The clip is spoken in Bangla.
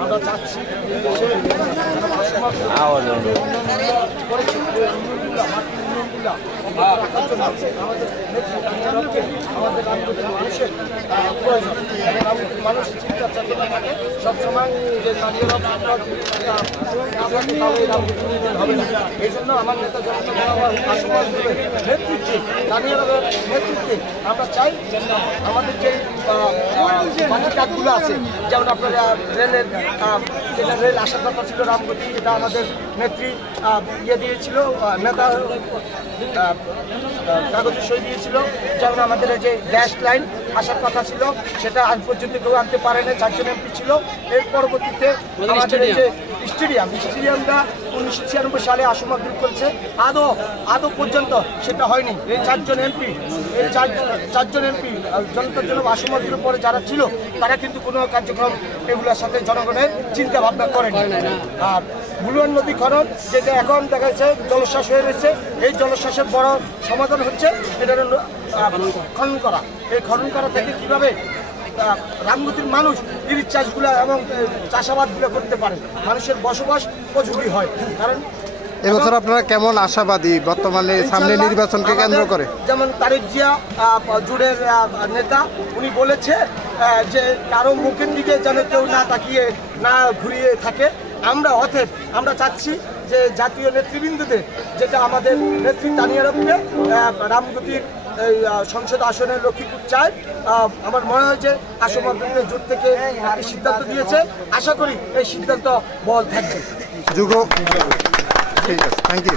আমরা চাচ্ছি রাখার জন্য আমাদের রামগতির মানুষের প্রয়োজন এবং রামগতির মানুষের চিন্তা চেতনা থাকে সবসময় যে স্থানীয়রা রামগতি উন্নয়ন হবে না। এই জন্য আমার নেতা জনতা নেতৃত্বে স্থানীয়রা নেতৃত্বে আমরা চাই আমাদের যে বাকি কাজগুলো আছে, যেমন আপনারা রেলের যেটা রেল আসার কথা ছিল রামগতি, এটা আমাদের নেত্রী দিয়েছিল, নেতা কাগজে সই দিয়েছিল। যেমন আমাদের যে গ্যাস লাইন আসার কথা ছিল সেটা আজ পর্যন্ত কেউ আনতে পারে না, 4 জন এমপি ছিল। এর পরবর্তীতে আমাদের যে স্টেডিয়ামটা 1996 সালে আসম গ্রুপ করেছে, আদৌ পর্যন্ত সেটা হয়নি। এই 4 জন এমপি জনতার জন্য আসম গ্রুপ পরে যারা ছিল তারা কিন্তু কোনো কার্যক্রম এগুলোর সাথে জনগণের চিন্তা ভাবনা করেনি। আর বুলুয়ান নদী খনন যেটা এখন দেখা যাচ্ছে জলশ্বাস হয়ে রয়েছে, এই জলশ্বাসের বড় সমাধান হচ্ছে এটা খনন করা। এই খনন করা থেকে কীভাবে রামগতির মানুষ ইরিচ চাষগুলো এবং চাষাবাদগুলো করতে পারে, মানুষের বসবাস উপযোগী হয়। কারণ এবছর আপনারা কেমন আশাবাদী বর্তমানে সামনে নির্বাচনকে কেন্দ্র করে? যেমন তারেক জিয়া জুড়ের নেতা, উনি বলেছে যে কারো মুখের দিকে যেন কেউ না তাকিয়ে না ঘুরিয়ে থাকে। আমরা চাচ্ছি যে জাতীয় নেতৃবৃন্দদের, যেটা আমাদের নেত্রী তানিয়া রব্বে রামগতির এই সংসদ আসনের লক্ষ্মীপুর চায়। আমার মনে হয় যে আসম জোট থেকে একটি সিদ্ধান্ত দিয়েছে, আশা করি এই সিদ্ধান্ত বল থাকবে। ঠিক আছে, থ্যাংক ইউ।